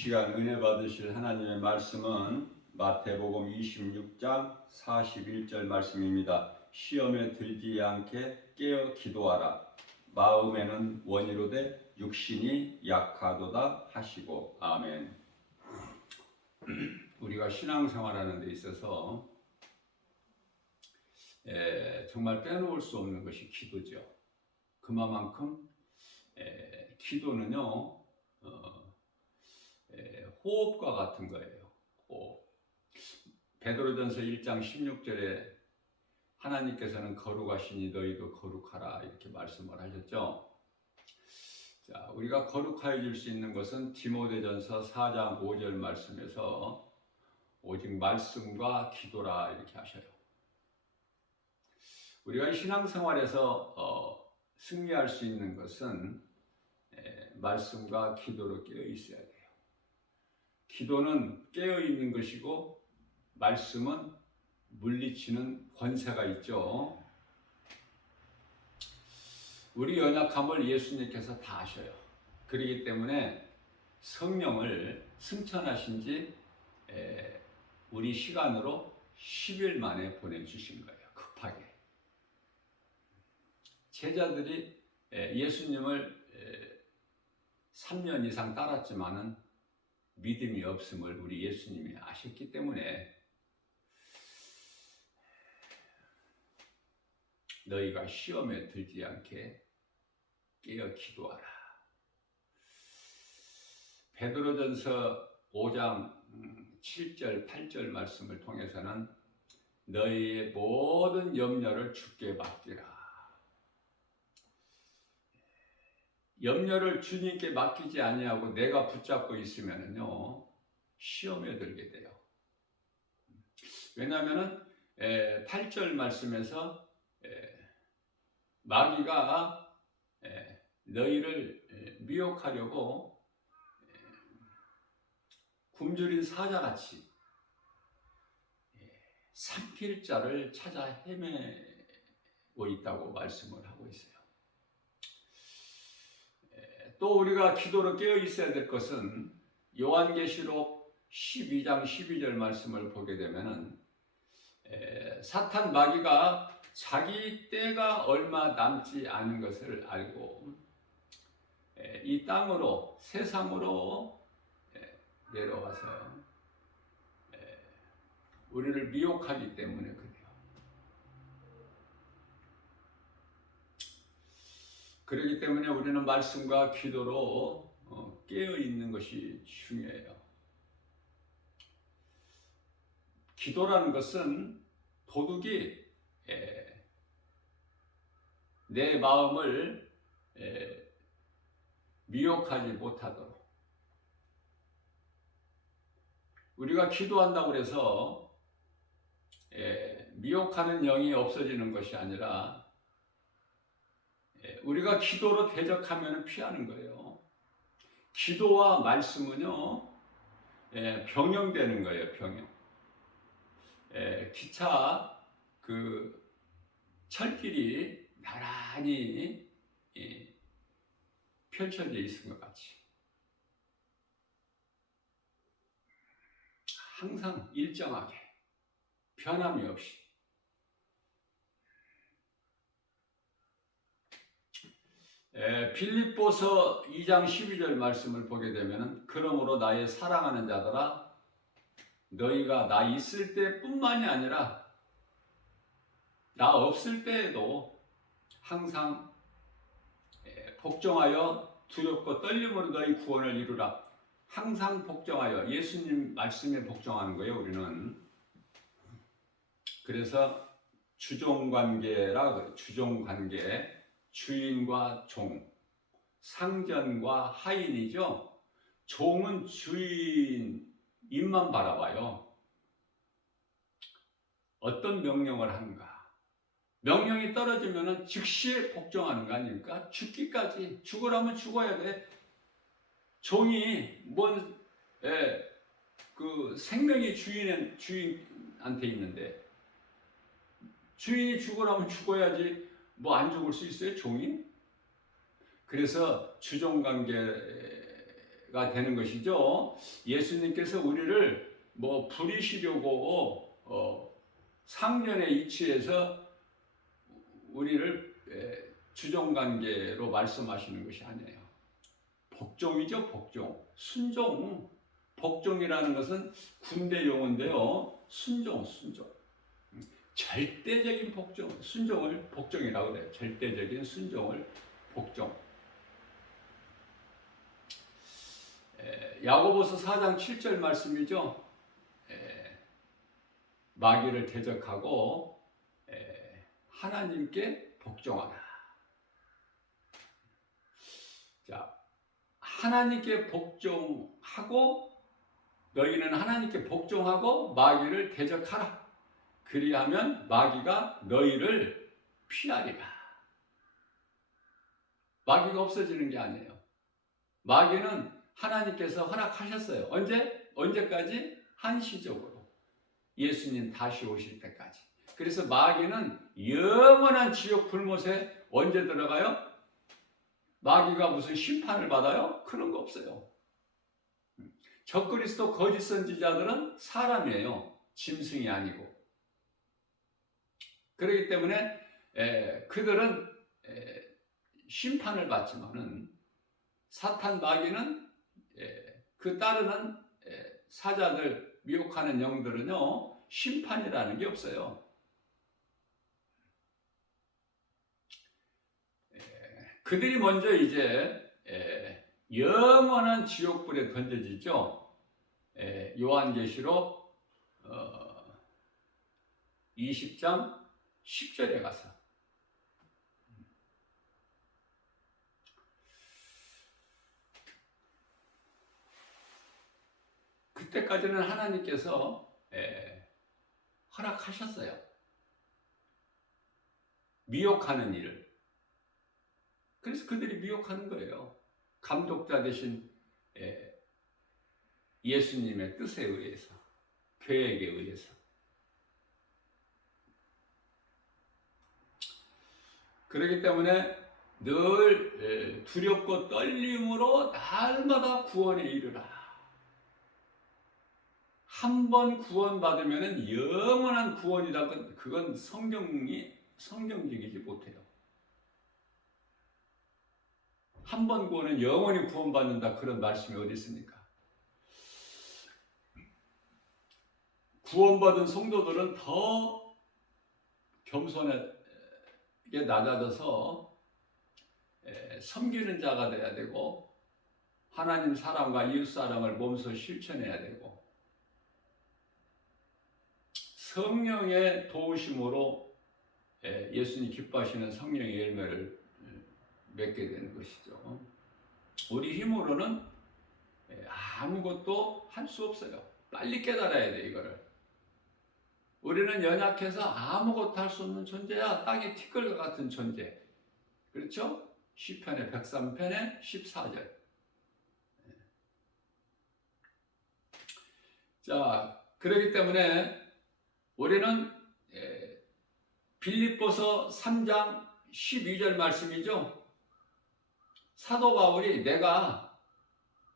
시간 은혜 받으실 하나님의 말씀은 마태복음 26장 41절 말씀입니다. 시험에 들지 않게 깨어 기도하라. 마음에는 원이로되 육신이 약하도다 하시고. 아멘. 우리가 신앙생활하는 데 있어서 정말 빼놓을 수 없는 것이 기도죠. 그만큼 기도는요 호흡과 같은 거예요. 호흡. 베드로전서 1장 16절에 하나님께서는 거룩하시니 너희도 거룩하라 이렇게 말씀을 하셨죠. 자, 우리가 거룩하여질 수 있는 것은 디모데전서 4장 5절 말씀에서 오직 말씀과 기도라 이렇게 하셔요. 우리가 신앙생활에서 승리할 수 있는 것은 말씀과 기도로 깨어 있어야 돼요. 기도는 깨어 있는 것이고 말씀은 물리치는 권세가 있죠. 우리 연약함을 예수님께서 다 아셔요. 그렇기 때문에 성령을 승천하신 지 우리 시간으로 10일 만에 보내주신 거예요. 급하게. 제자들이 예수님을 3년 이상 따랐지만은 믿음이 없음을 우리 예수님이 아셨기 때문에 너희가 시험에 들지 않게 깨어 기도하라. 베드로전서 5장 7절 8절 말씀을 통해서는 너희의 모든 염려를 주께 맡기라. 염려를 주님께 맡기지 아니하고 내가 붙잡고 있으면은요 시험에 들게 돼요. 왜냐하면은 8절 말씀에서 마귀가 너희를 미혹하려고 굶주린 사자같이 삼킬 자를 찾아 헤매고 있다고 말씀을 하고 있어요. 또 우리가 기도로 깨어 있어야 될 것은 요한계시록 12장 12절 말씀을 보게 되면은 사탄 마귀가 자기 때가 얼마 남지 않은 것을 알고 이 땅으로 세상으로 내려와서 우리를 미혹하기 때문에 그래요. 그렇기 때문에 우리는 말씀과 기도로 깨어 있는 것이 중요해요. 기도라는 것은 도둑이 내 마음을 미혹하지 못하도록 우리가 기도한다고 해서 미혹하는 영이 없어지는 것이 아니라 우리가 기도로 대적하면 피하는 거예요. 기도와 말씀은요 병영되는 거예요. 병영. 기차 그 철길이 나란히 펼쳐져 있는 것 같이 항상 일정하게 변함이 없이 빌립보서 2장 12절 말씀을 보게 되면 그러므로 나의 사랑하는 자들아 너희가 나 있을 때뿐만이 아니라 나 없을 때에도 항상 복종하여 두렵고 떨림으로 너희 구원을 이루라. 항상 복종하여 예수님 말씀에 복종하는 거예요. 우리는 그래서 주종관계라 주종관계 주인과 종, 상전과 하인이죠. 종은 주인 입만 바라봐요. 어떤 명령을 하는가. 명령이 떨어지면 즉시 복종하는 거 아닙니까? 죽기까지. 죽으라면 죽어야 돼. 종이 그 생명이 주인한테 있는데 주인이 죽으라면 죽어야지. 뭐 안 죽을 수 있어요? 종이? 그래서 주종관계가 되는 것이죠. 예수님께서 우리를 뭐 부리시려고 상전의 이치에서 우리를 주종관계로 말씀하시는 것이 아니에요. 복종이죠, 복종. 순종. 복종이라는 것은 군대 용어인데요. 순종. 절대적인 복종, 순종을 복종이라고 해요. 절대적인 순종을 복종. 야고보서 4장 7절 말씀이죠. 마귀를 대적하고 하나님께 복종하라. 자, 하나님께 복종하고 너희는 하나님께 복종하고 마귀를 대적하라. 그리하면 마귀가 너희를 피하리라. 마귀가 없어지는 게 아니에요. 마귀는 하나님께서 허락하셨어요. 언제까지? 한시적으로. 예수님 다시 오실 때까지. 그래서 마귀는 영원한 지옥 불못에 언제 들어가요? 마귀가 무슨 심판을 받아요? 그런 거 없어요. 적그리스도 거짓 선지자들은 사람이에요. 짐승이 아니고. 그렇기 때문에 그들은 심판을 받지만은 사탄 마귀는 그 따르는 사자들 미혹하는 영들은요 심판이라는 게 없어요. 그들이 먼저 이제 영원한 지옥불에 던져지죠. 요한계시록 20장 10절에 가서 그때까지는 하나님께서 허락하셨어요. 미혹하는 일을. 그래서 그들이 미혹하는 거예요. 감독자 되신 예수님의 뜻에 의해서, 계획에 의해서. 그렇기 때문에 늘 두렵고 떨림으로 날마다 구원에 이르라. 한 번 구원받으면 영원한 구원이다. 그건 성경적이지 못해요. 한 번 구원은 영원히 구원받는다. 그런 말씀이 어디 있습니까? 구원받은 성도들은 더 겸손하게 낮아져서 섬기는 자가 돼야 되고 하나님 사랑과 이웃 사랑을 몸소 실천해야 되고 성령의 도우심으로 예수님 기뻐하시는 성령의 열매를 맺게 되는 것이죠. 우리 힘으로는 아무것도 할 수 없어요. 빨리 깨달아야 돼 이거를. 우리는 연약해서 아무것도 할 수 없는 존재야. 땅에 티끌과 같은 존재. 그렇죠? 시편의 103편의 14절. 자, 그렇기 때문에 우리는 빌립보서 3장 12절 말씀이죠. 사도 바울이 내가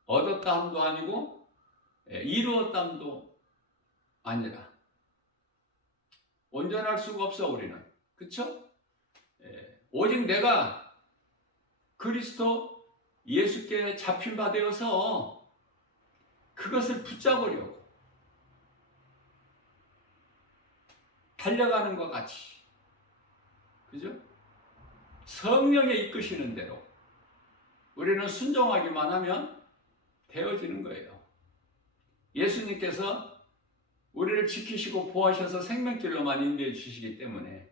얻었다 함도 아니고 이루었다 함도 아니라 온전할 수가 없어 우리는. 그렇죠? 오직 내가 그리스도 예수께 잡힌 바 되어서 그것을 붙잡으려고 달려가는 것 같이, 그죠? 성령의 이끄시는 대로 우리는 순종하기만 하면 되어지는 거예요. 예수님께서 우리를 지키시고 보호하셔서 생명길로만 인도해 주시기 때문에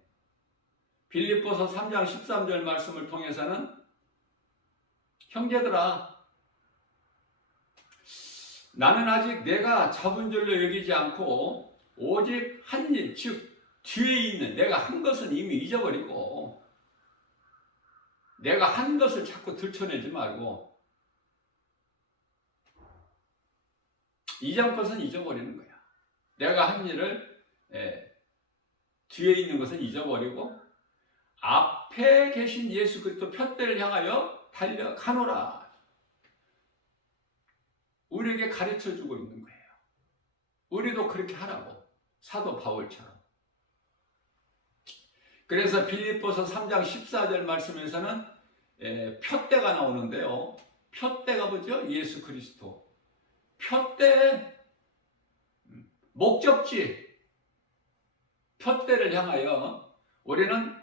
빌립보서 3장 13절 말씀을 통해서는 형제들아 나는 아직 내가 잡은 줄로 여기지 않고 오직 한 일, 즉 뒤에 있는 내가 한 것은 이미 잊어버리고 내가 한 것을 자꾸 들춰내지 말고 이전 것은 잊어버리는 거야. 내가 한 일을 뒤에 있는 것은 잊어버리고 앞에 계신 예수 그리스도 푯대를 향하여 달려가노라. 우리에게 가르쳐 주고 있는 거예요. 우리도 그렇게 하라고. 사도 바울처럼. 그래서 빌립보서 3장 14절 말씀에서는 표대가 나오는데요. 표대가 뭐죠? 예수 그리스도. 표대, 목적지, 표대를 향하여 우리는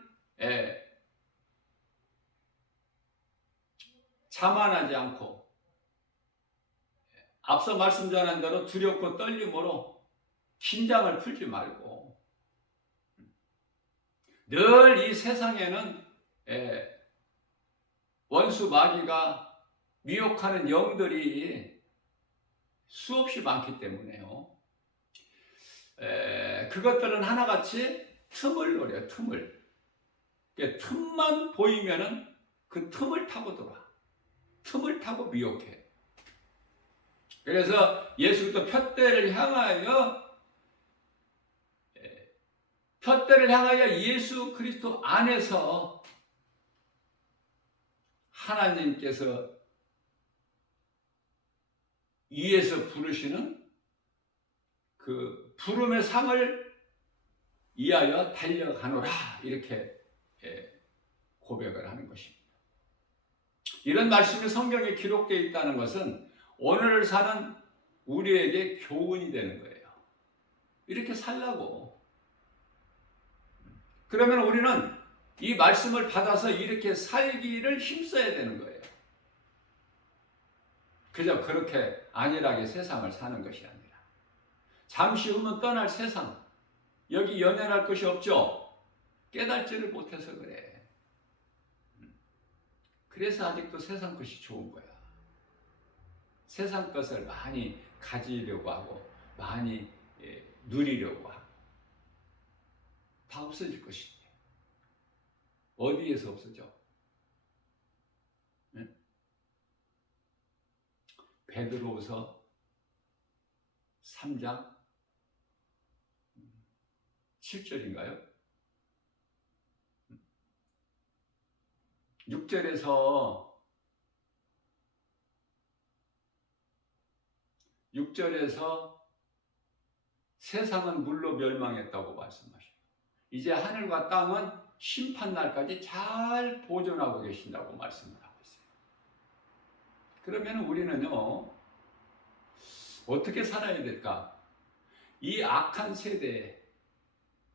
자만하지 않고 앞서 말씀 전한 대로 두렵고 떨림으로 긴장을 풀지 말고 늘 이 세상에는 원수 마귀가 미혹하는 영들이 수없이 많기 때문에요. 그것들은 하나같이 틈을 노려요. 틈만 보이면은 그 틈을 타고 들어와. 틈을 타고 미혹해. 그래서 예수도 표대를 향하여 예수 그리스도 안에서 하나님께서 위에서 부르시는 그 부름의 상을 위하여 달려가노라 이렇게 고백을 하는 것입니다. 이런 말씀이 성경에 기록되어 있다는 것은 오늘을 사는 우리에게 교훈이 되는 거예요. 이렇게 살라고. 그러면 우리는 이 말씀을 받아서 이렇게 살기를 힘써야 되는 거예요. 그저 그렇게 안일하게 세상을 사는 것이 아니라 잠시 후면 떠날 세상, 여기 연연할 것이 없죠. 깨닫지를 못해서 그래. 그래서 아직도 세상 것이 좋은 거야. 세상 것을 많이 가지려고 하고 많이 누리려고 하고 다 없어질 것인데 어디에서 없어져? 베드로후서 3장 7절인가요? 6절에서 세상은 물로 멸망했다고 말씀하셔요. 이제 하늘과 땅은 심판날까지 잘 보존하고 계신다고 말씀을 하고 있어요. 그러면 우리는요, 어떻게 살아야 될까? 이 악한 세대에,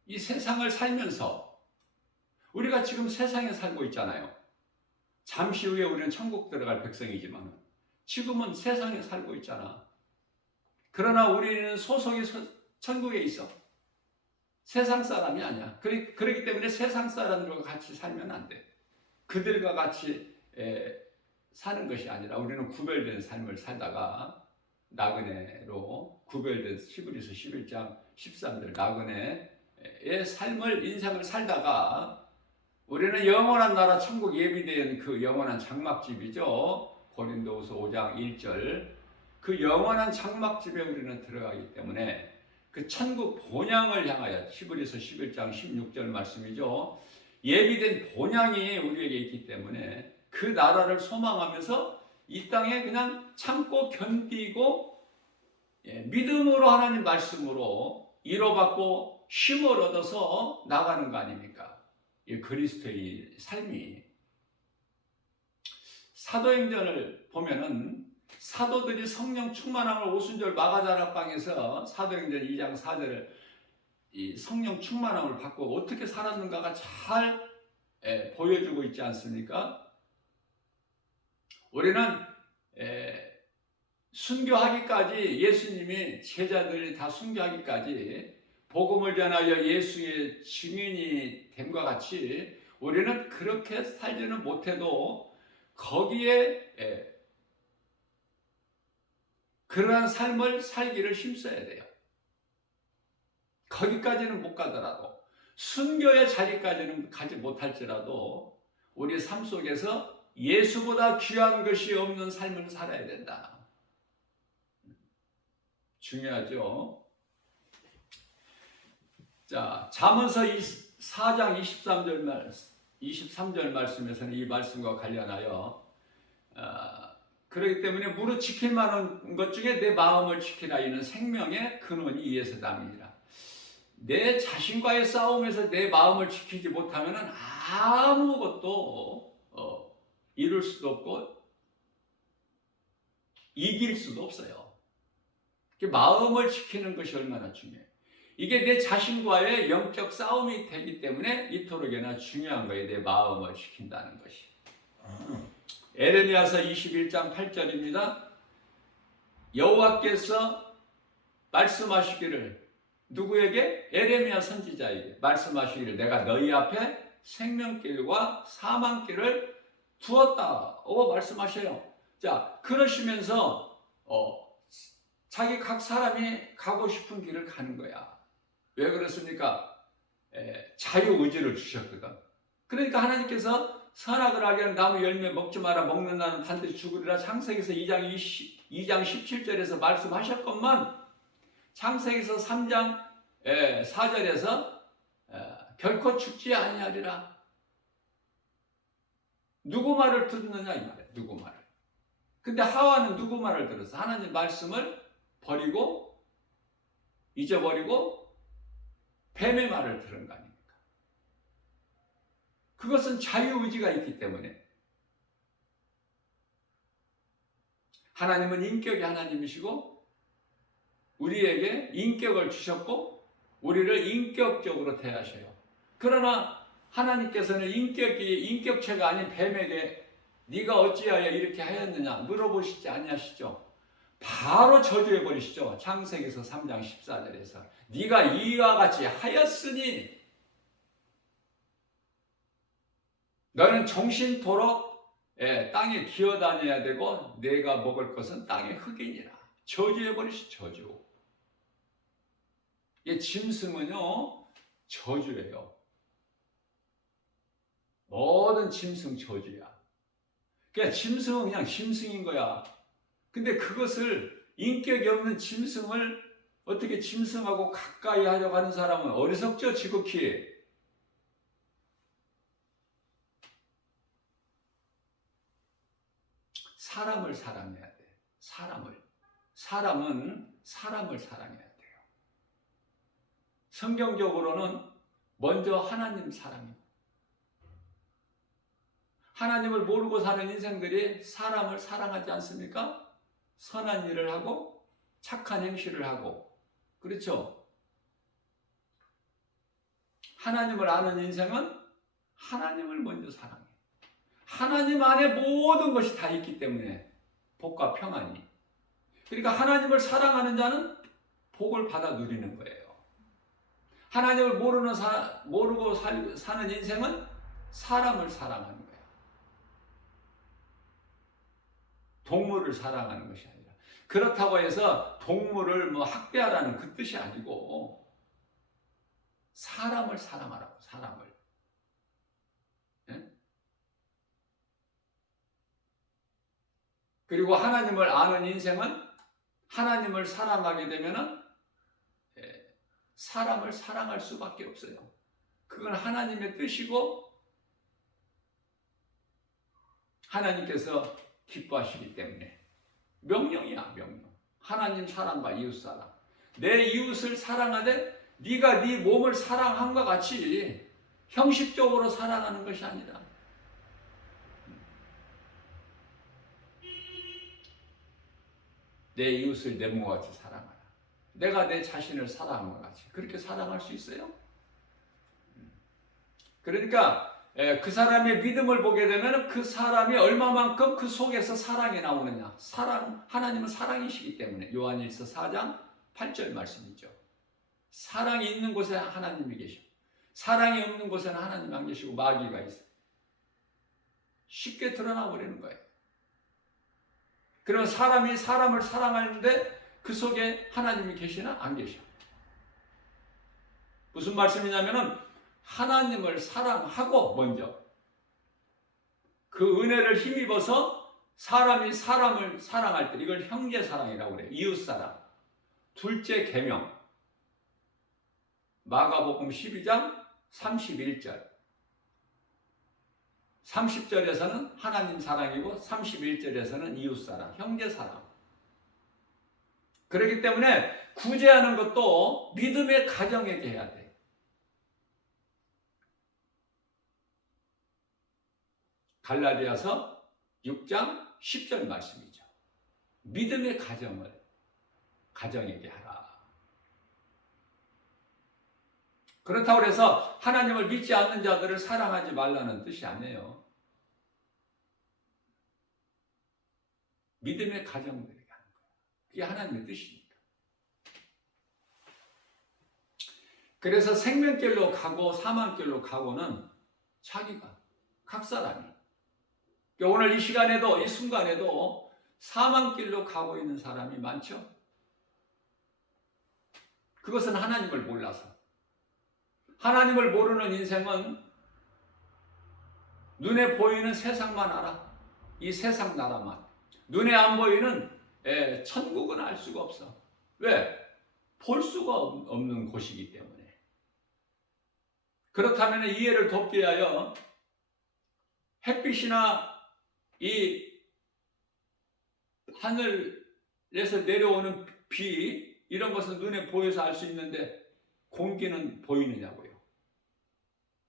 이 세상을 살면서, 우리가 지금 세상에 살고 있잖아요. 잠시 후에 우리는 천국 들어갈 백성이지만, 지금은 세상에 살고 있잖아. 그러나 우리는 소속이 천국에 있어. 세상 사람이 아니야. 그렇기 때문에 세상 사람들과 같이 살면 안 돼. 그들과 같이 사는 것이 아니라 우리는 구별된 삶을 살다가 나그네로 구별된 히브리서 11장 13절 나그네의 삶을 인생을 살다가 우리는 영원한 나라 천국 예비된 그 영원한 장막집이죠. 고린도후서 5장 1절 그 영원한 장막집에 우리는 들어가기 때문에 그 천국 본향을 향하여 히브리서 11장 16절 말씀이죠. 예비된 본향이 우리에게 있기 때문에 그 나라를 소망하면서 이 땅에 그냥 참고 견디고 믿음으로 하나님 말씀으로 위로받고 힘을 얻어서 나가는 거 아닙니까? 이 그리스도의 삶이. 사도행전을 보면은 사도들이 성령 충만함을 오순절 마가다락방에서 사도행전 2장 4절을 이 성령 충만함을 받고 어떻게 살았는가가 잘 보여주고 있지 않습니까? 우리는 순교하기까지 예수님이 제자들이 다 순교하기까지 복음을 전하여 예수의 증인이 됨과 같이 우리는 그렇게 살지는 못해도 거기에 그러한 삶을 살기를 힘써야 돼요. 거기까지는 못 가더라도 순교의 자리까지는 가지 못할지라도 우리 삶 속에서 예수보다 귀한 것이 없는 삶을 살아야 된다. 중요하죠. 자, 잠언서 4장 23절 말씀에서는 이 말씀과 관련하여 그렇기 때문에 무릇 지킬 만한 것 중에 내 마음을 지키라. 이는 생명의 근원이 이에서 남이니라. 내 자신과의 싸움에서 내 마음을 지키지 못하면 아무것도 이룰 수도 없고 이길 수도 없어요. 마음을 지키는 것이 얼마나 중요해요. 이게 내 자신과의 영적 싸움이 되기 때문에 이토록이나 중요한 거예요. 내 마음을 지킨다는 것이. 에레미야서 21장 8절입니다. 여호와께서 말씀하시기를, 누구에게? 에레미야 선지자에게 말씀하시기를, 내가 너희 앞에 생명길과 사망길을 두었다고 말씀하셔요. 자, 그러시면서 자기 각 사람이 가고 싶은 길을 가는 거야. 왜 그렇습니까? 자유의지를 주셨거든. 그러니까 하나님께서 선악을 알게 하는 나무 열매 먹지 마라, 먹는 나는 반드시 죽으리라. 창세기서 2장 17절에서 말씀하셨건만 창세기서 3장 4절에서 결코 죽지 아니하리라. 누구 말을 듣느냐 이 말이에요. 누구 말을. 근데 하와는 누구 말을 들었어? 하나님 말씀을 버리고 잊어버리고 뱀의 말을 들은 거 아닙니까? 그것은 자유의지가 있기 때문에. 하나님은 인격이 하나님이시고 우리에게 인격을 주셨고 우리를 인격적으로 대하셔요. 그러나 하나님께서는 인격체가 아닌 뱀에게 네가 어찌하여 이렇게 하였느냐 물어보시지 아니하시죠. 바로 저주해 버리시죠. 창세기서 3장 14절에서 네가 이와 같이 하였으니 너는 정신토록 땅에 기어다녀야 되고 내가 먹을 것은 땅의 흙이니라. 저주해 버리시. 저주. 이 짐승은요 저주예요. 모든 짐승 저주야. 그냥 짐승은 그냥 짐승인 거야. 근데 그것을 인격이 없는 짐승을 어떻게 짐승하고 가까이 하려고 하는 사람은 어리석죠. 지극히. 사람을 사랑해야 돼. 사람은 사람을 사랑해야 돼요. 성경적으로는 먼저 하나님 사랑입니다. 하나님을 모르고 사는 인생들이 사람을 사랑하지 않습니까? 선한 일을 하고 착한 행실을 하고. 그렇죠? 하나님을 아는 인생은 하나님을 먼저 사랑해요. 하나님 안에 모든 것이 다 있기 때문에 복과 평안이. 그러니까 하나님을 사랑하는 자는 복을 받아 누리는 거예요. 하나님을 모르고 사는 인생은 사람을 사랑하는 거예요. 동물을 사랑하는 것이 아니라. 그렇다고 해서 동물을 학대하라는 그 뜻이 아니고 사람을 사랑하라고. 사람을. 그리고 하나님을 아는 인생은 하나님을 사랑하게 되면은 사람을 사랑할 수밖에 없어요. 그건 하나님의 뜻이고 하나님께서 기뻐하시기 때문에 명령이야. 명령. 하나님 사랑과 이웃 사랑. 내 이웃을 사랑하되 네가 네 몸을 사랑함과 같이 형식적으로 사랑하는 것이 아니라 내 이웃을 내 몸과 같이 사랑하라. 내가 내 자신을 사랑함과 같이. 그렇게 사랑할 수 있어요? 그러니까 그 사람의 믿음을 보게 되면 그 사람이 얼마만큼 그 속에서 사랑이 나오느냐. 하나님은 사랑이시기 때문에. 요한일서 4장 8절 말씀이죠. 사랑이 있는 곳에 하나님이 계시고 사랑이 없는 곳에는 하나님이 안 계시고 마귀가 있어요. 쉽게 드러나 버리는 거예요. 그러면 사람이 사람을 사랑하는데 그 속에 하나님이 계시나? 안 계셔. 무슨 말씀이냐면은 하나님을 사랑하고 먼저 그 은혜를 힘입어서 사람이 사람을 사랑할 때 이걸 형제사랑이라고 그래요. 이웃사랑. 둘째 계명. 마가복음 12장 31절. 30절에서는 하나님 사랑이고 31절에서는 이웃 사랑, 형제 사랑. 그렇기 때문에 구제하는 것도 믿음의 가정에게 해야 돼. 갈라디아서 6장 10절 말씀이죠. 믿음의 가정에게 하라. 그렇다고 해서 하나님을 믿지 않는 자들을 사랑하지 말라는 뜻이 아니에요. 믿음의 가정들에게 하는 거예요. 그게 하나님의 뜻입니다. 그래서 생명길로 가고 사망길로 가고는 자기가, 각 사람이. 오늘 이 시간에도, 이 순간에도 사망길로 가고 있는 사람이 많죠? 그것은 하나님을 몰라서. 하나님을 모르는 인생은 눈에 보이는 세상만 알아. 이 세상 나라만. 눈에 안 보이는 천국은 알 수가 없어. 왜? 볼 수가 없는 곳이기 때문에. 그렇다면 이해를 돕기 위하여 햇빛이나 이 하늘에서 내려오는 비, 이런 것은 눈에 보여서 알 수 있는데 공기는 보이느냐고요.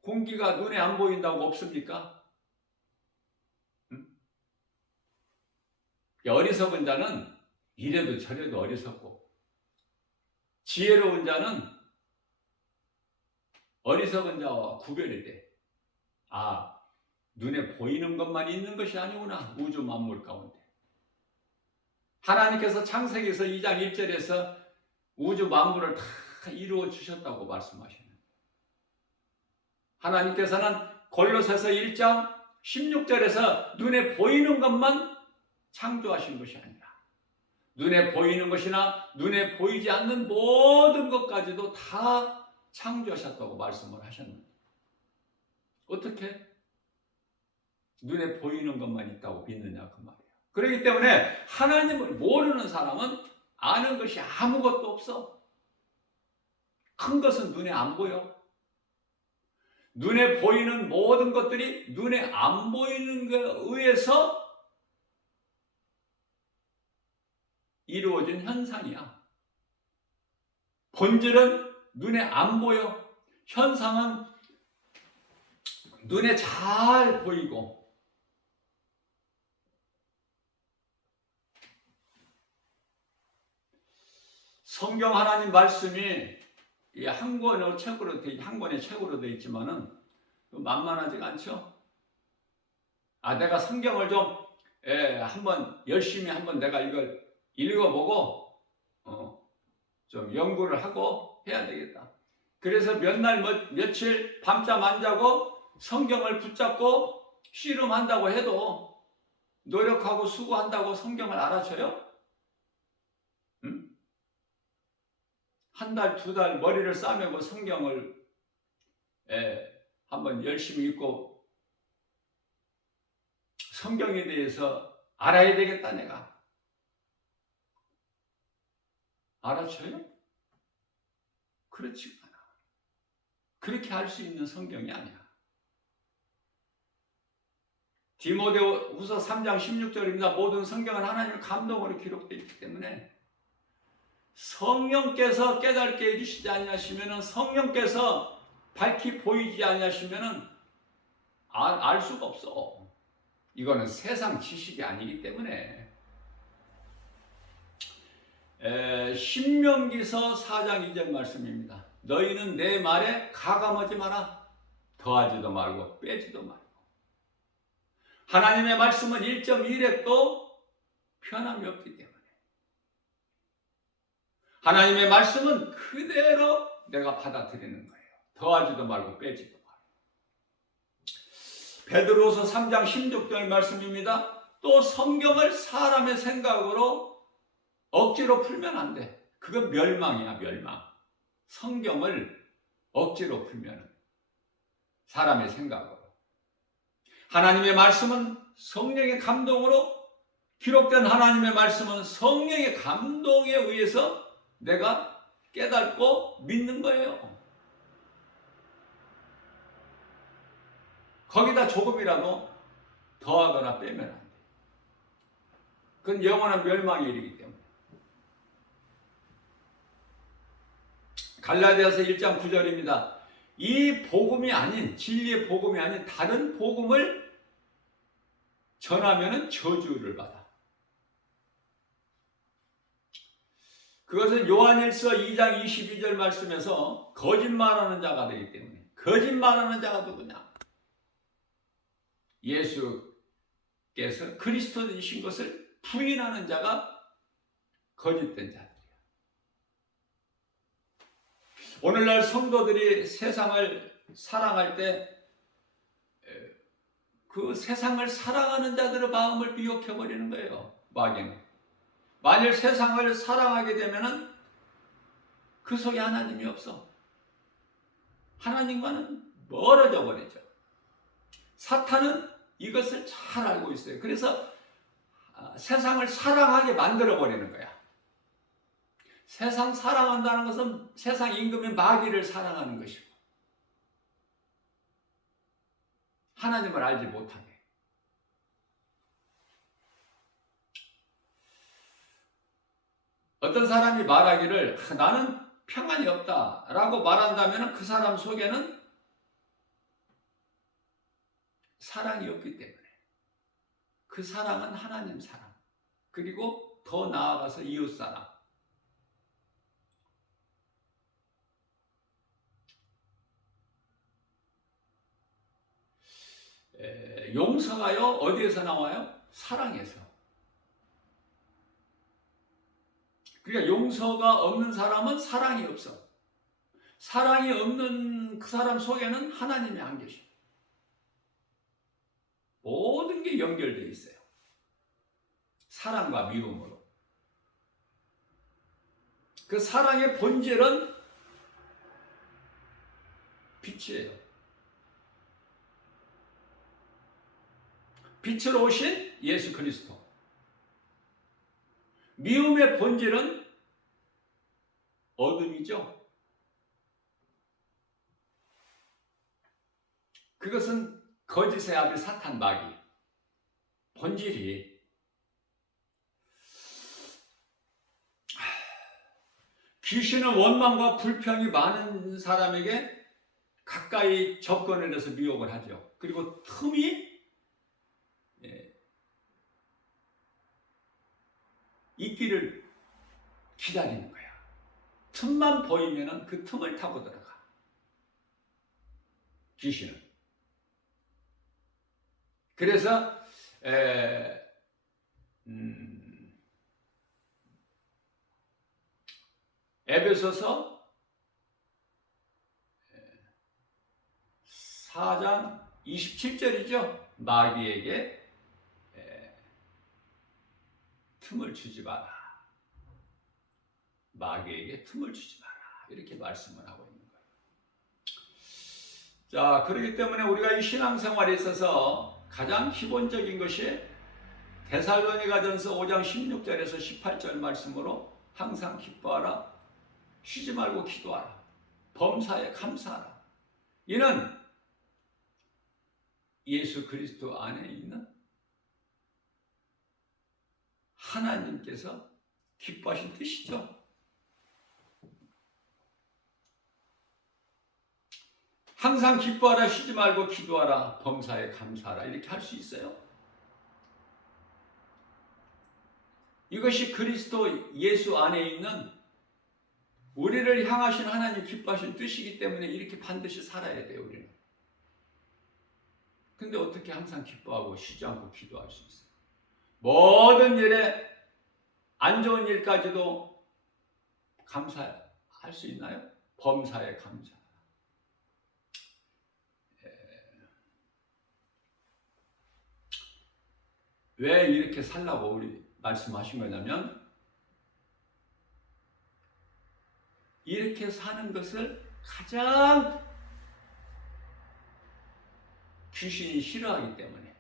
공기가 눈에 안 보인다고 없습니까? 어리석은 자는 이래도 저래도 어리석고, 지혜로운 자는 어리석은 자와 구별이 돼. 아, 눈에 보이는 것만 있는 것이 아니구나. 우주 만물 가운데. 하나님께서 창세기에서 2장 1절에서 우주 만물을 다 이루어 주셨다고 말씀하시는. 하나님께서는 골로새서 1장 16절에서 눈에 보이는 것만 창조하신 것이 아니라 눈에 보이는 것이나 눈에 보이지 않는 모든 것까지도 다 창조하셨다고 말씀을 하셨는데, 어떻게 눈에 보이는 것만 있다고 믿느냐 그 말이에요. 그렇기 때문에 하나님을 모르는 사람은 아는 것이 아무것도 없어. 큰 것은 눈에 안 보여. 눈에 보이는 모든 것들이 눈에 안 보이는 것에 의해서 이루어진 현상이야. 본질은 눈에 안 보여. 현상은 눈에 잘 보이고. 성경 하나님 말씀이 한 권의 책으로 되어 있지만은 만만하지가 않죠. 내가 성경을 좀 한번 열심히 내가 이걸 읽어보고 좀 연구를 하고 해야 되겠다. 그래서 몇 날 며칠 밤잠 안 자고 성경을 붙잡고 씨름한다고 해도, 노력하고 수고한다고 성경을 알아쳐요? 응? 한 달, 두 달 머리를 싸매고 성경을 한번 열심히 읽고 성경에 대해서 알아야 되겠다 내가. 알아쳐요? 그렇지 않아. 그렇게 할 수 있는 성경이 아니야. 디모데후서 3장 16절입니다. 모든 성경은 하나님의 감동으로 기록되어 있기 때문에 성령께서 깨닫게 해주시지 아니하시면, 성령께서 밝히 보이지 아니하시면 알 수가 없어. 이거는 세상 지식이 아니기 때문에. 신명기서 4장 2절 말씀입니다. 너희는 내 말에 가감하지 마라. 더하지도 말고 빼지도 말고. 하나님의 말씀은 1.1획도 변함이 없기 때문에. 하나님의 말씀은 그대로 내가 받아들이는 거예요. 더하지도 말고 빼지도 말고. 베드로후서 3장 16절 말씀입니다. 또 성경을 사람의 생각으로 억지로 풀면 안 돼. 그건 멸망이야, 멸망. 성경을 억지로 풀면 사람의 생각으로. 하나님의 말씀은 성령의 감동으로 기록된, 하나님의 말씀은 성령의 감동에 의해서 내가 깨닫고 믿는 거예요. 거기다 조금이라도 더하거나 빼면 안 돼. 그건 영원한 멸망의 일이기 때문에. 갈라디아서 1장 9절입니다. 이 복음이 아닌, 진리의 복음이 아닌 다른 복음을 전하면은 저주를 받아. 그것은 요한일서 2장 22절 말씀에서 거짓말하는 자가 되기 때문에. 거짓말하는 자가 누구냐? 예수께서 그리스도이신 것을 부인하는 자가 거짓된 자들이야. 오늘날 성도들이 세상을 사랑할 때 그 세상을 사랑하는 자들의 마음을 미혹해버리는 거예요. 마귀는. 만일 세상을 사랑하게 되면은 그 속에 하나님이 없어. 하나님과는 멀어져 버리죠. 사탄은 이것을 잘 알고 있어요. 그래서 세상을 사랑하게 만들어 버리는 거야. 세상 사랑한다는 것은 세상 임금인 마귀를 사랑하는 것이고 하나님을 알지 못하게. 어떤 사람이 말하기를 나는 평안이 없다라고 말한다면 그 사람 속에는 사랑이 없기 때문에. 그 사랑은 하나님 사랑, 그리고 더 나아가서 이웃 사랑. 용서가요 어디에서 나와요? 사랑에서. 그러니까 용서가 없는 사람은 사랑이 없어. 사랑이 없는 그 사람 속에는 하나님이 안 계셔. 모든 게 연결되어 있어요. 사랑과 미움으로. 그 사랑의 본질은 빛이에요. 빛으로 오신 예수 그리스도. 미움의 본질은 어둠이죠. 그것은 거짓의 아비 사탄 마귀. 본질이 귀신은 원망과 불평이 많은 사람에게 가까이 접근을 해서 미혹을 하죠. 그리고 틈이 있기를 기다리는 거야. 틈만 보이면 그 틈을 타고 들어가. 귀신은. 그래서 에베소서 4장 27절이죠. 마귀에게 틈을 주지 마라. 마귀에게 틈을 주지 마라. 이렇게 말씀을 하고 있는 거예요. 자, 그렇기 때문에 우리가 이 신앙생활에 있어서 가장 기본적인 것이 데살로니가전서 5장 16절에서 18절 말씀으로 항상 기뻐하라. 쉬지 말고 기도하라. 범사에 감사하라. 이는 예수 그리스도 안에 있는 하나님께서 기뻐하신 뜻이죠. 항상 기뻐하라, 쉬지 말고 기도하라, 범사에 감사하라. 이렇게 할 수 있어요. 이것이 그리스도 예수 안에 있는 우리를 향하신 하나님 기뻐하신 뜻이기 때문에 이렇게 반드시 살아야 돼요, 우리는. 근데 어떻게 항상 기뻐하고 쉬지 않고 기도할 수 있어요? 모든 일에 안 좋은 일까지도 감사할 수 있나요? 범사에 감사. 왜 이렇게 살라고 우리 말씀하신 거냐면 이렇게 사는 것을 가장 귀신이 싫어하기 때문에.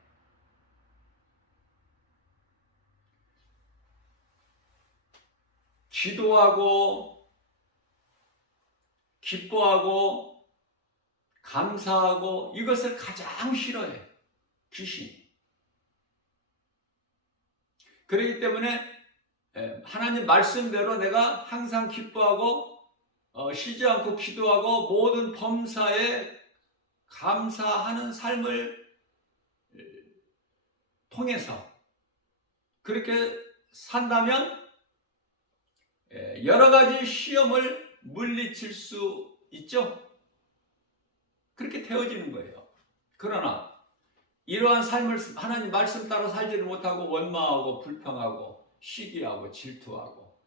기도하고 기뻐하고 감사하고 이것을 가장 싫어해. 귀신. 그렇기 때문에 하나님 말씀대로 내가 항상 기뻐하고 쉬지 않고 기도하고 모든 범사에 감사하는 삶을 통해서 그렇게 산다면 여러 가지 시험을 물리칠 수 있죠. 그렇게 되어지는 거예요. 그러나 이러한 삶을 하나님 말씀 따라 살지를 못하고 원망하고 불평하고 시기하고 질투하고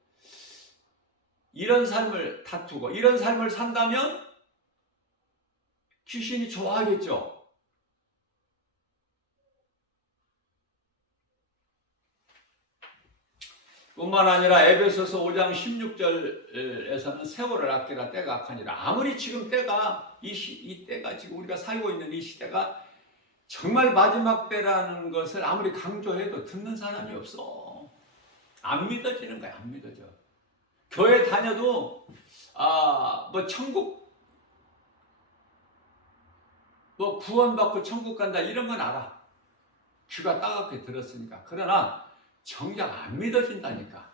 이런 삶을 다투고 이런 삶을 산다면 귀신이 좋아하겠죠. 뿐만 아니라 에베소서 5장 16절에서는 세월을 아끼라 때가 악하니라. 아무리 지금 때가 이 때가 지금 우리가 살고 있는 이 시대가 정말 마지막 때라는 것을 아무리 강조해도 듣는 사람이 없어. 안 믿어지는 거야. 안 믿어져. 교회 다녀도 뭐 천국 뭐 구원받고 천국 간다 이런 건 알아. 귀가 따갑게 들었으니까. 그러나 정작 안 믿어진다니까.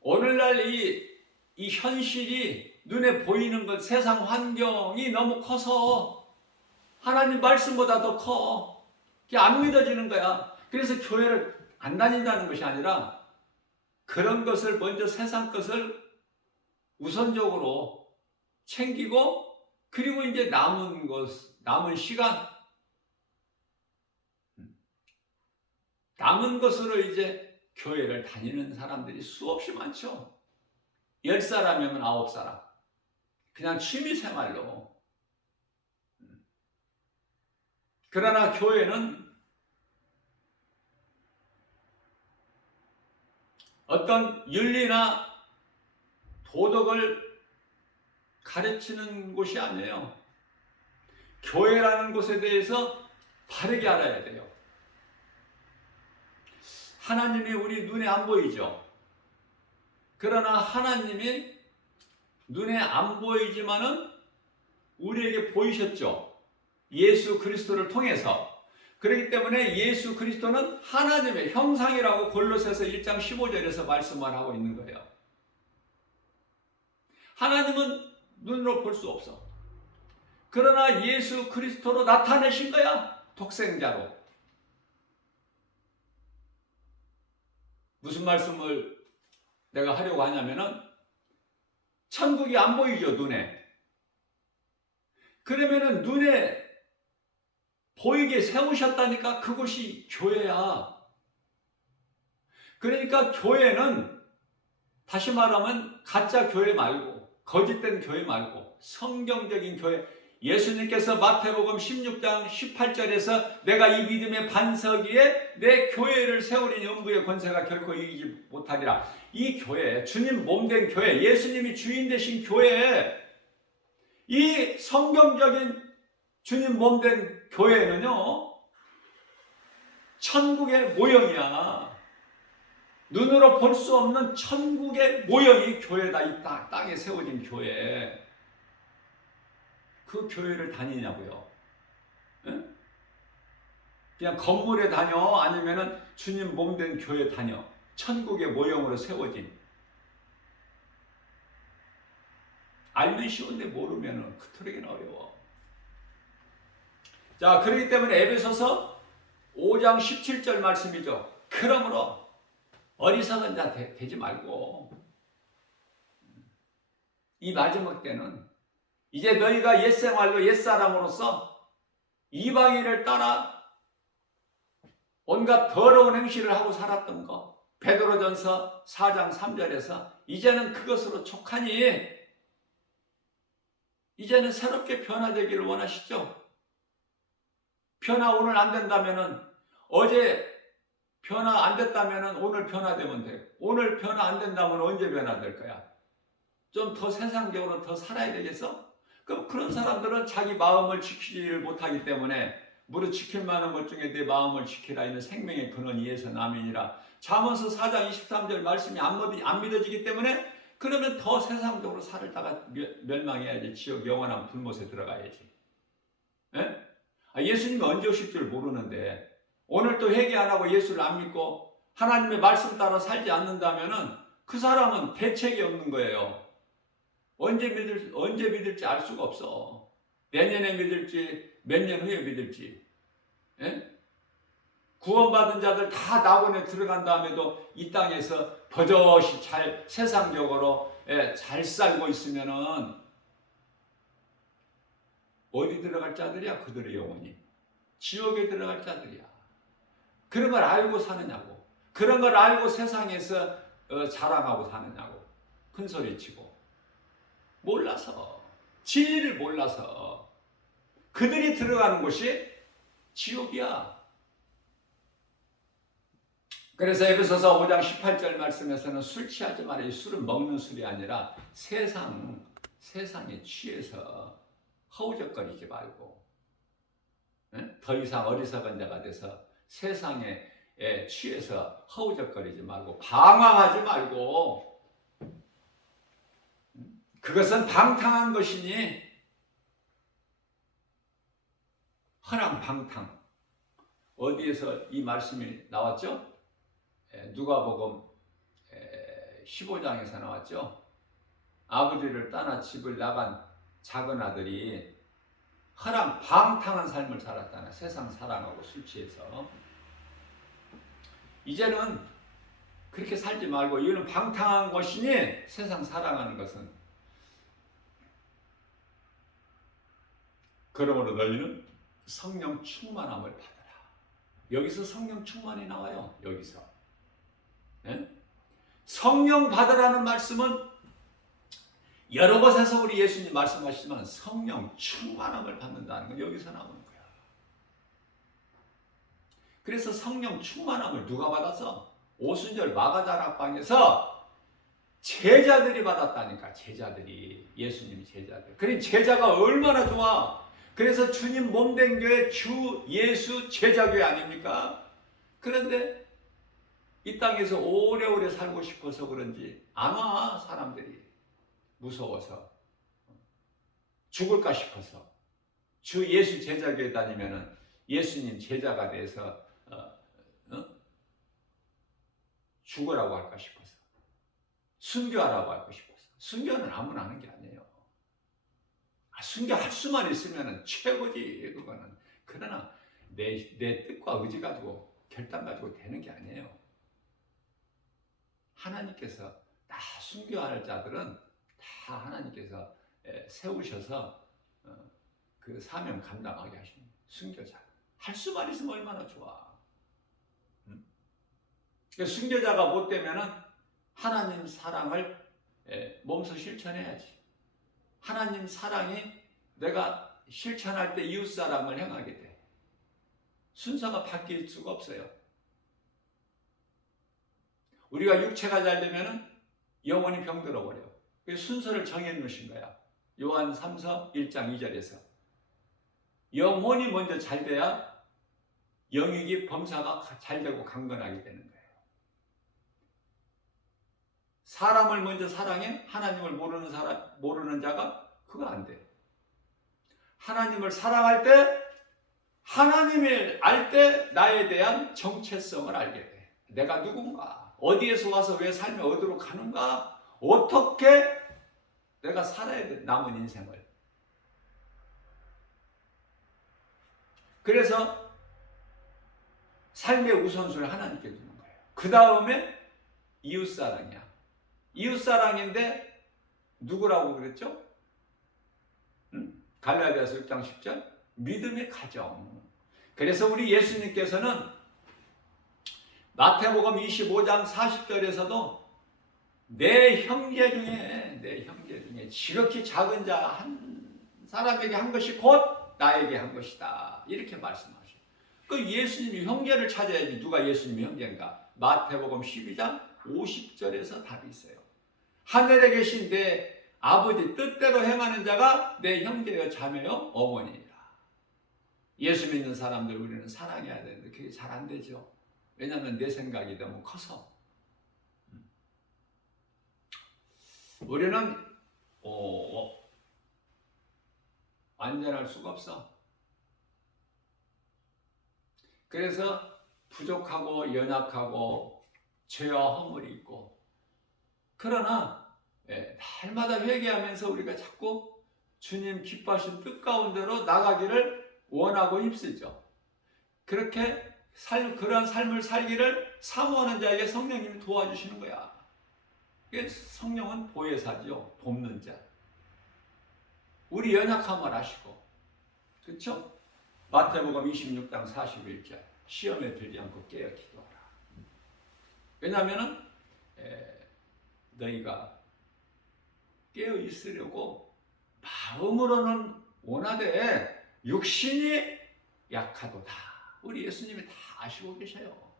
오늘날 이 현실이 눈에 보이는 것, 세상 환경이 너무 커서 하나님 말씀보다 더 커. 그게 안 믿어지는 거야. 그래서 교회를 안 다닌다는 것이 아니라 그런 것을 먼저 세상 것을 우선적으로 챙기고 그리고 이제 남은 시간 남은 것으로 이제 교회를 다니는 사람들이 수없이 많죠. 10사람이면 9사람. 그냥 취미생활로. 그러나 교회는 어떤 윤리나 도덕을 가르치는 곳이 아니에요. 교회라는 곳에 대해서 바르게 알아야 돼요. 하나님이 우리 눈에 안 보이죠. 그러나 하나님이 눈에 안 보이지만은 우리에게 보이셨죠. 예수 그리스도를 통해서. 그렇기 때문에 예수 그리스도는 하나님의 형상이라고 골로새서 1장 15절에서 말씀을 하고 있는 거예요. 하나님은 눈으로 볼 수 없어. 그러나 예수 그리스도로 나타내신 거야. 독생자로. 무슨 말씀을 내가 하려고 하냐면은 천국이 안 보이죠, 눈에. 그러면은 눈에 보이게 세우셨다니까 그곳이 교회야. 그러니까 교회는 다시 말하면 가짜 교회 말고 거짓된 교회 말고 성경적인 교회. 예수님께서 마태복음 16장 18절에서 내가 이 믿음의 반석 위에 내 교회를 세우리니 음부의 권세가 결코 이기지 못하리라. 이 교회, 주님 몸된 교회, 예수님이 주인 되신 교회, 이 성경적인 주님 몸된 교회는요 천국의 모형이야. 눈으로 볼 수 없는 천국의 모형이 교회다. 이 땅에 세워진 교회. 그 교회를 다니냐고요. 응? 그냥 건물에 다녀? 아니면은 주님 몸된 교회 다녀? 천국의 모형으로 세워진. 알면 쉬운데 모르면은 그토록이나 어려워. 자, 그렇기 때문에 에베소서 5장 17절 말씀이죠. 그러므로 어리석은 자 되지 말고 이 마지막 때는 이제 너희가 옛생활로 옛사람으로서 이방인을 따라 온갖 더러운 행실을 하고 살았던 거 베드로전서 4장 3절에서 이제는 그것으로 족하니 이제는 새롭게 변화되기를 원하시죠. 변화 오늘 안 된다면은 어제 변화 안 됐다면은 오늘 변화되면 돼. 오늘 변화 안 된다면 언제 변화될 거야? 좀 더 세상적으로 더 살아야 되겠어? 그럼 그런 사람들은 자기 마음을 지키지를 못하기 때문에 무릇 지킬 만한 것 중에 내 마음을 지키라. 이는 생명의 근원 이에서 남이니라. 잠언서 4장 23절 말씀이 안 믿어지기 때문에 그러면 더 세상적으로 살다가 멸망해야지. 지옥 영원한 불못에 들어가야지. 예? 예수님이 언제 오실 줄 모르는데 오늘 또 회개 안 하고 예수를 안 믿고 하나님의 말씀 따라 살지 않는다면은 그 사람은 대책이 없는 거예요. 언제 믿을지 알 수가 없어. 내년에 믿을지 몇 년 후에 믿을지. 예? 구원받은 자들 다 낙원에 들어간 다음에도 이 땅에서 버젓이 잘 세상적으로 잘 살고 있으면은 어디 들어갈 자들이야? 그들의 영혼이 지옥에 들어갈 자들이야. 그런 걸 알고 사느냐고. 그런 걸 알고 세상에서 자랑하고 사느냐고. 큰 소리치고. 몰라서. 진리를 몰라서. 그들이 들어가는 곳이 지옥이야. 그래서 에베소서 5장 18절 말씀에서는 술 취하지 말아요. 술은 먹는 술이 아니라 세상에 취해서 허우적거리지 말고, 더 이상 어리석은 자가 돼서 세상에 취해서 허우적거리지 말고, 방황하지 말고, 그것은 방탕한 것이니 허랑방탕. 어디에서 이 말씀이 나왔죠? 누가복음 15장에서 나왔죠. 아버지를 떠나 집을 나간 작은 아들이 허랑방탕한 삶을 살았다나. 세상 사랑하고 술 취해서. 이제는 그렇게 살지 말고, 이거는 방탕한 것이니 세상 사랑하는 것은. 그러므로 너희는 성령 충만함을 받아라. 여기서 성령 충만이 나와요. 여기서 성령 받으라는 말씀은 여러 곳에서 우리 예수님 말씀하시지만 성령 충만함을 받는다는 건 여기서 나오는 거야. 그래서 성령 충만함을 누가 받아서? 오순절 마가다락방에서 제자들이 받았다니까. 제자들이. 예수님 제자들. 그러니 제자가 얼마나 좋아. 그래서 주님 몸된 교회 주 예수 제자교회 아닙니까? 그런데 이 땅에서 오래오래 살고 싶어서 그런지 안 와. 사람들이 무서워서, 죽을까 싶어서. 주 예수 제자교회 다니면은 예수님 제자가 돼서 죽으라고 할까 싶어서, 순교하라고 할까 싶어서. 순교는 아무나 하는 게 아니에요. 순교할 수만 있으면 최고지, 그거는. 그러나 내 뜻과 의지 가지고, 결단 가지고 되는 게 아니에요. 하나님께서 다 순교할 자들은 다 하나님께서 세우셔서 그 사명 감당하게 하시는 순교자. 할 수만 있으면 얼마나 좋아. 순교자가 못 되면은 하나님 사랑을 몸소 실천해야지. 하나님 사랑이 내가 실천할 때 이웃사랑을 행하게 돼. 순서가 바뀔 수가 없어요. 우리가 육체가 잘 되면 영혼이 병들어 버려. 순서를 정해 놓으신 거야. 요한 3서 1장 2절에서. 영혼이 먼저 잘 돼야 영육이 범사가 잘 되고 강건하게 되는 거예요. 사람을 먼저 사랑해? 하나님을 모르는 자가? 그거 안 돼. 하나님을 사랑할 때, 하나님을 알 때 나에 대한 정체성을 알게 돼. 내가 누군가? 어디에서 와서 왜 살며 어디로 가는가? 어떻게 내가 살아야 돼, 남은 인생을. 그래서 삶의 우선순위를 하나님께 두는 거예요. 그 다음에 이웃사랑이야. 이웃사랑인데 누구라고 그랬죠? 갈라디아서 6장 10절 믿음의 가정. 그래서 우리 예수님께서는 마태복음 25장 40절에서도 내 형제 중에 지극히 작은 자 한 사람에게 한 것이 곧 나에게 한 것이다. 이렇게 말씀하셔요. 그 예수님이 형제를 찾아야지. 누가 예수님이 형제인가? 마태복음 12장 50절에서 답이 있어요. 하늘에 계신 내 아버지 뜻대로 행하는 자가 내 형제여 자매여 어머니라. 예수 믿는 사람들 우리는 사랑해야 되는데 그게 잘 안 되죠. 왜냐하면 내 생각이 너무 커서. 우리는 완전할 수가 없어. 그래서 부족하고 연약하고 죄와 허물이 있고, 그러나 날마다 회개하면서 우리가 자꾸 주님 기뻐하신 뜻 가운데로 나가기를 원하고 힘쓰죠. 그렇게 그러한 삶을 살기를 사모하는 자에게 성령님이 도와주시는 거야. 성령은 보혜사죠. 돕는 자. 우리 연약함을 아시고, 그렇죠? 마태복음 26장 41절 시험에 들지 않고 깨어 기도하라. 왜냐하면 너희가 깨어 있으려고 마음으로는 원하되 육신이 약하도다. 우리 예수님이 다 아시고 계셔요.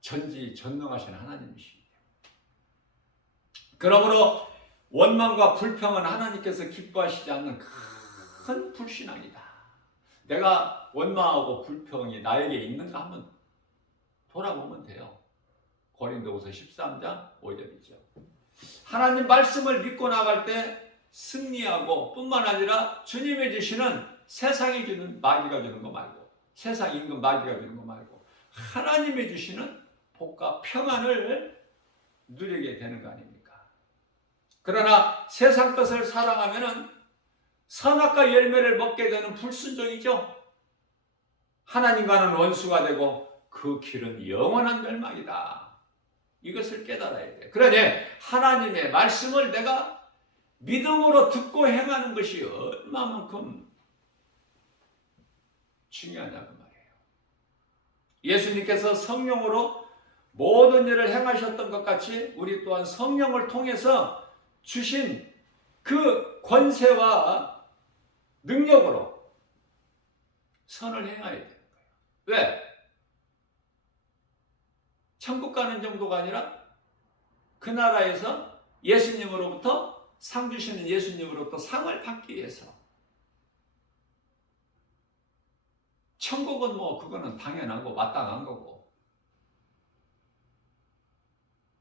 전지전능하신 하나님이시기 때문에. 그러므로 원망과 불평은 하나님께서 기뻐하시지 않는 큰 불신앙이다. 내가 원망하고 불평이 나에게 있는가 한번 돌아보면 돼요. 고린도후서 13장 5절이죠. 하나님 말씀을 믿고 나갈 때 승리하고, 뿐만 아니라 주님이 주시는 세상이 주는 마귀가 주는 거 말고, 세상 임금 마귀가 주는 거 말고 하나님이 주시는 복과 평안을 누리게 되는 거 아닙니까? 그러나 세상 것을 사랑하면은 선악과 열매를 먹게 되는 불순종이죠. 하나님과는 원수가 되고 그 길은 영원한 멸망이다. 이것을 깨달아야 돼. 그러니 하나님의 말씀을 내가 믿음으로 듣고 행하는 것이 얼마만큼 중요하냐고 말이에요. 예수님께서 성령으로 모든 일을 행하셨던 것 같이 우리 또한 성령을 통해서 주신 그 권세와 능력으로 선을 행해야 되는 거예요. 왜? 천국 가는 정도가 아니라 그 나라에서 예수님으로부터 상 주시는 예수님으로부터 상을 받기 위해서. 천국은 그거는 당연한 거, 마땅한 거고.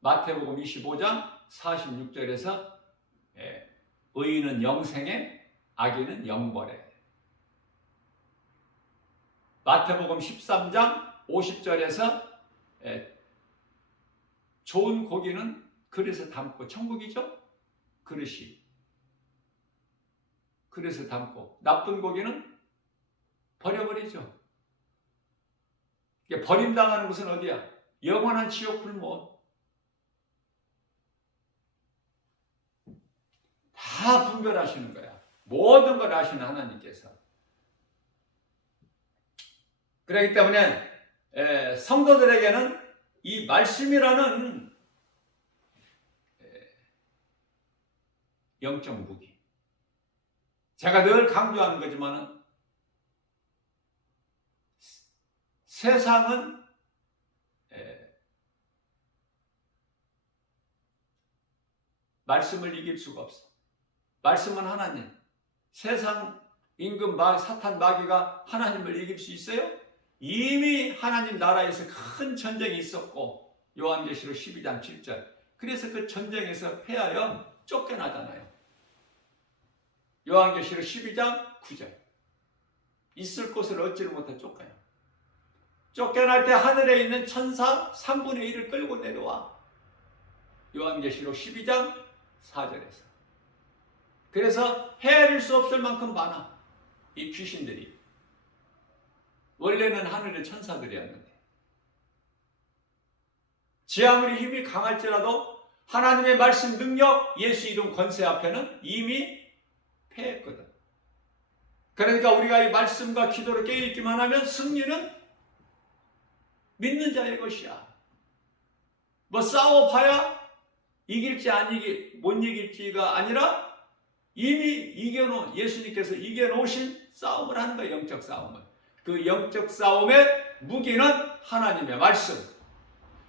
마태복음 25장 46절에서 의인은 영생에, 악인은 영벌에. 마태복음 13장 50절에서 좋은 고기는 그릇에 담고, 천국이죠? 그릇에 담고, 나쁜 고기는 버려버리죠. 버림당하는 곳은 어디야? 영원한 지옥 불못. 다 분별하시는 거야. 모든 걸 아시는 하나님께서. 그렇기 때문에 성도들에게는 이 말씀이라는 영적 무기. 제가 늘 강조하는 거지만은 세상은 말씀을 이길 수가 없어. 말씀은 하나님. 세상 임금 사탄 마귀가 하나님을 이길 수 있어요? 이미 하나님 나라에서 큰 전쟁이 있었고, 요한계시록 12장 7절. 그래서 그 전쟁에서 패하여 쫓겨나잖아요. 요한계시록 12장 9절. 있을 곳을 얻지를 못해 쫓겨요. 쫓겨날 때 하늘에 있는 천사 3분의 1을 끌고 내려와. 요한계시록 12장 4절에서. 그래서 헤아릴 수 없을 만큼 많아. 이 귀신들이. 원래는 하늘의 천사들이었는데, 지 아무리 힘이 강할지라도 하나님의 말씀 능력, 예수 이름 권세 앞에는 이미 패했거든. 그러니까 우리가 이 말씀과 기도를 깨어있기만 하면 승리는 믿는 자의 것이야. 싸워봐야 이길지 못 이길지가 아니라 이미 예수님께서 이겨놓으신 싸움을 하는 거예요. 영적 싸움을. 그 영적 싸움의 무기는 하나님의 말씀.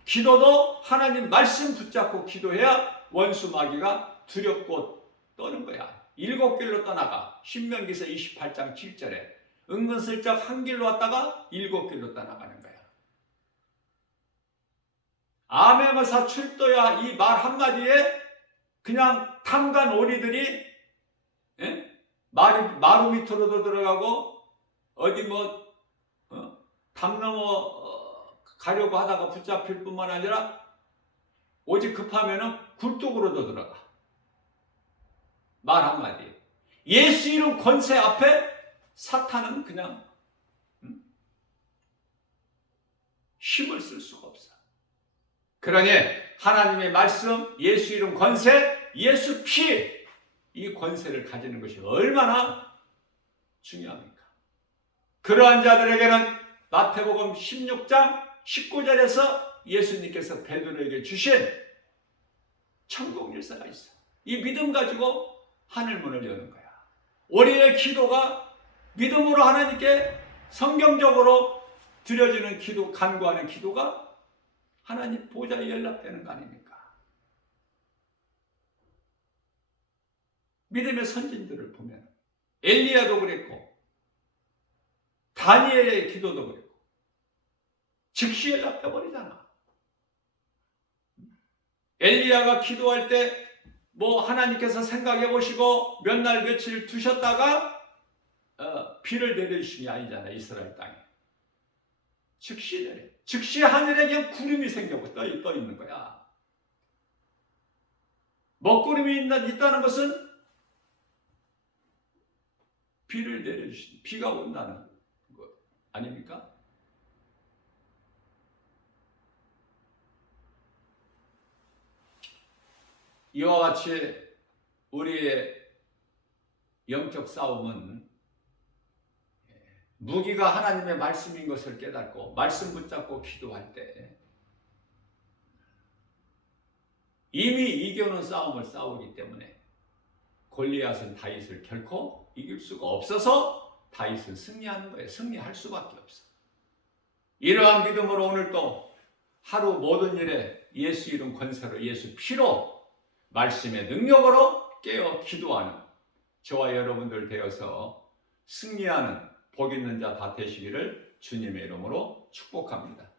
기도도 하나님 말씀 붙잡고 기도해야 원수 마귀가 두렵고 떠는 거야. 7길로 떠나가. 신명기서 28장 7절에 은근슬쩍 한 길로 왔다가 7길로 떠나가는 거야. 암행어사 출도야 이 말 한마디에 그냥 탐관 오리들이 마루 밑으로도 들어가고 어디 담 넘어 가려고 하다가 붙잡힐 뿐만 아니라 오직 급하면은 굴뚝으로도 들어가. 말 한마디. 예수 이름 권세 앞에 사탄은 그냥 힘을 쓸 수가 없어. 그러니 하나님의 말씀, 예수 이름 권세, 예수 피, 이 권세를 가지는 것이 얼마나 중요합니까? 그러한 자들에게는 마태복음 16장 19절에서 예수님께서 베드로에게 주신 천국 열쇠가 있어. 이 믿음 가지고 하늘문을 여는 거야. 우리의 기도가 믿음으로 하나님께 성경적으로 드려지는 기도, 간구하는 기도가 하나님 보좌에 연락되는 거 아닙니까? 믿음의 선진들을 보면 엘리야도 그랬고 다니엘의 기도도 그랬고 즉시 연락돼 버리잖아. 엘리야가 기도할 때 하나님께서 생각해 보시고 몇 날 며칠 두셨다가 비를 내려주신 게 아니잖아. 이스라엘 땅에 즉시 내려. 즉시 하늘에 그냥 구름이 생겨고 떠 있는 거야. 먹구름이 있다는 것은 비를 내려주신, 비가 온다는 것 아닙니까? 이와 같이 우리의 영적 싸움은 무기가 하나님의 말씀인 것을 깨닫고 말씀 붙잡고 기도할 때 이미 이겨놓은 싸움을 싸우기 때문에 골리앗은 다윗을 결코 이길 수가 없어서 다윗은 승리하는 거예요. 승리할 수밖에 없어. 이러한 믿음으로 오늘도 하루 모든 일에 예수 이름 권세로 예수 피로 말씀의 능력으로 깨어 기도하는 저와 여러분들 되어서 승리하는 복 있는 자 다 되시기를 주님의 이름으로 축복합니다.